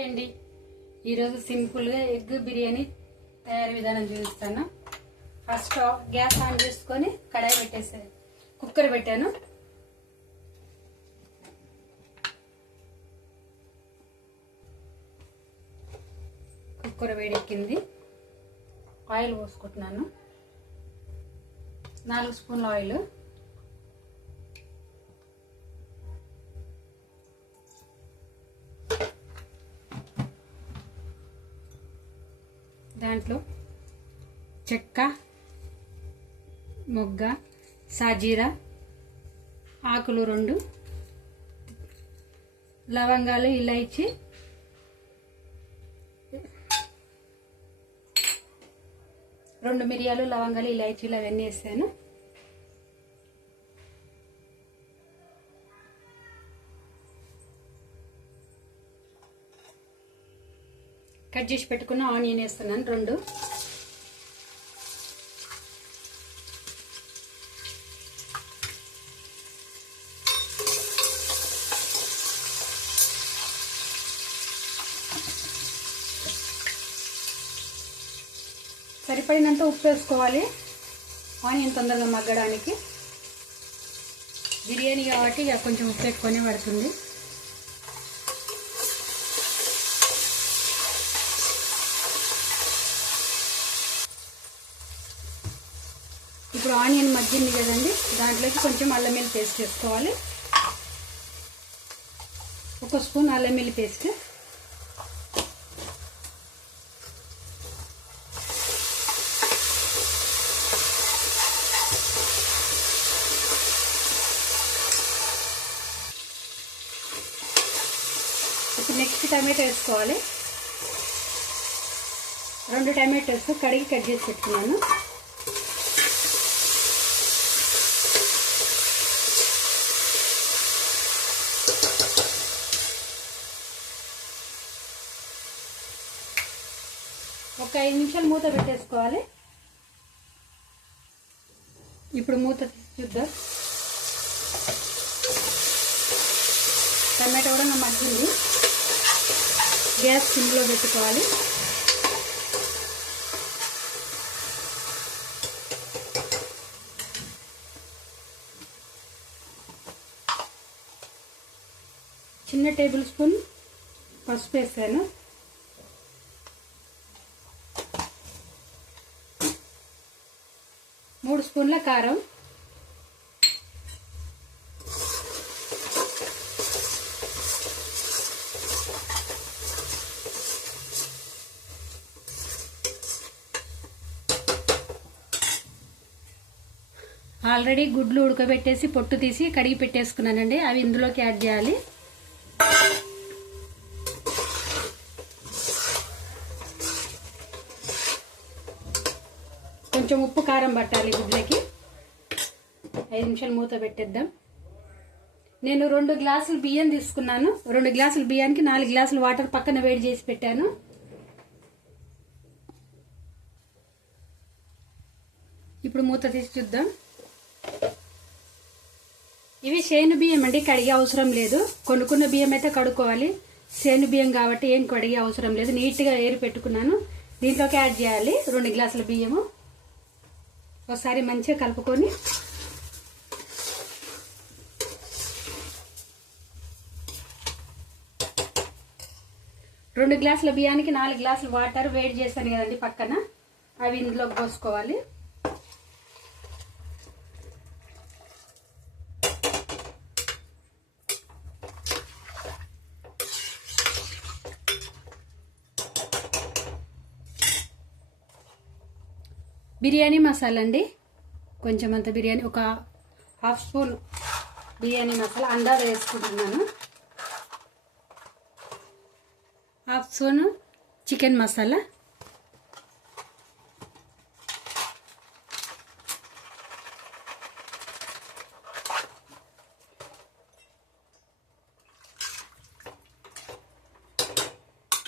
అండి ఈరోజు సింపుల్గా ఎగ్ బిర్యానీ తయారీ విధానం చూపిస్తాను. ఫస్ట్ గ్యాస్ ఆన్ చేసుకొని కడాయి పెట్టేసాను, కుక్కర్ పెట్టాను. కుక్కర్ వేడెక్కింది. ఆయిల్ పోసుకుంటున్నాను, 4 స్పూన్ల ఆయిల్. దాంట్లో చెక్క, మొగ్గ, సాజీరా ఆకులు 2, లవంగాలు, ఇలాచి, రెండు మిరియాలు, లవంగాలు, ఇలాచీలు అవన్నీ వేసాను. కట్ చేసి పెట్టుకున్న ఆనియన్ వేస్తున్నాను 2. సరిపడినంత ఉప్పు వేసుకోవాలి, ఆనియన్ తొందరగా మగ్గడానికి. బిర్యానీ కాబట్టి ఇక కొంచెం ఉప్పు ఎక్కువనే పడుతుంది. ఇప్పుడు ఆనియన్ మగ్గింది కదండి, దాంట్లోకి కొంచెం అల్లం వెల్లుల్లి పేస్ట్ వేసుకోవాలి. 1 స్పూన్ అల్లం వెల్లుల్లి పేస్ట్, ఇప్పుడు నెక్స్ట్ టమాటో వేసుకోవాలి. 2 టమాటోస్ కడిగి కట్ చేసి పెట్టుకున్నాను. ఒక 5 నిమిషాలు మూత పెట్టేసుకోవాలి. ఇప్పుడు మూత చూద్దాం. టమాటో కూడా మగ్గింది. గ్యాస్ సిమ్లో పెట్టుకోవాలి. చిన్న టేబుల్ స్పూన్ పసుపు వేసాను. మూడు స్పూన్ల కారం, ఆల్రెడీ గుడ్లు ఉడకబెట్టేసి పొట్టు తీసి కడిగి పెట్టేసుకున్నానండి, అవి ఇందులోకి యాడ్ చేయాలి. కొంచెం ఉప్పు కారం పట్టాలి గుడ్లకి. 5 నిమిషాలు మూత పెట్టేద్దాం. నేను 2 గ్లాసులు బియ్యం తీసుకున్నాను. 2 గ్లాసుల బియ్యానికి 4 గ్లాసులు వాటర్ పక్కన వేడి చేసి పెట్టాను. ఇప్పుడు మూత తీసి చూద్దాం. ఇవి శేను బియ్యం అండి, కడిగే అవసరం లేదు. కొనుక్కున్న బియ్యం అయితే కడుక్కోవాలి. శేను బియ్యం కాబట్టి ఏం కడిగే అవసరం లేదు. నీట్గా ఏరి పెట్టుకున్నాను. దీంట్లోకి యాడ్ చేయాలి 2 గ్లాసుల బియ్యము. ఒకసారి మంచిగా కలుపుకొని రెండు గ్లాసుల బియ్యానికి 4 గ్లాసులు వాటర్ వేడి చేశాను కదండి పక్కన, అవి ఇందులోకి పోసుకోవాలి. బిర్యానీ మసాలా అండి, కొంచెం అంత బిర్యానీ, ఒక 1/2 స్పూన్ బిర్యానీ మసాలా అందాజ వేసుకుంటున్నాను. 1/2 స్పూన్ చికెన్ మసాలా,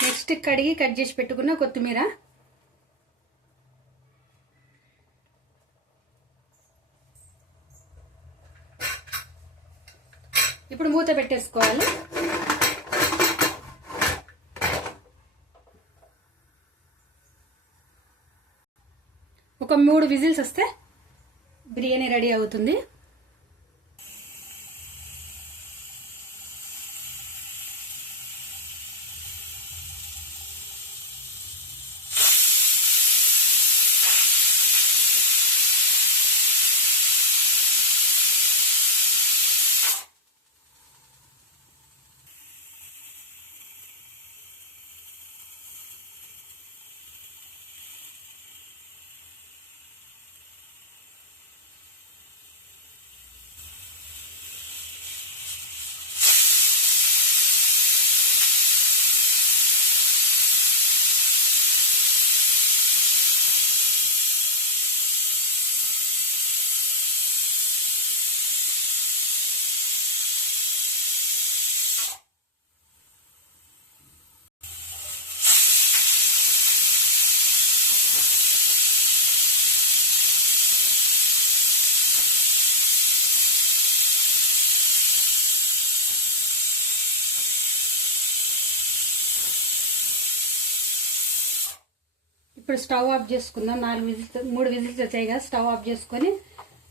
నెక్స్ట్ కడిగి కట్ చేసి పెట్టుకున్న కొత్తిమీర, ఇప్పుడు మూత పెట్టేసుకోవాలి. ఒక 3 విజిల్స్ వస్తే బిర్యానీ రెడీ అవుతుంది. ఇప్పుడు స్టవ్ ఆఫ్ చేసుకుందాం. 3 విజిల్స్ వచ్చాయి కదా, స్టవ్ ఆఫ్ చేసుకొని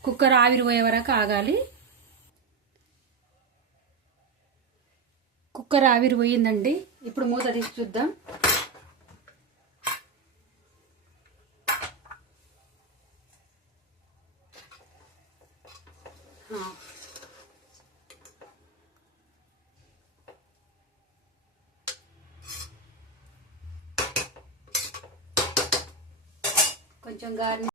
కుక్కర్ ఆవిరి పోయే వరకు ఆగాలి. కుక్కర్ ఆవిరి పోయిందండి. ఇప్పుడు మూత తీసి చూద్దాం. కొంచెం గార్నిష్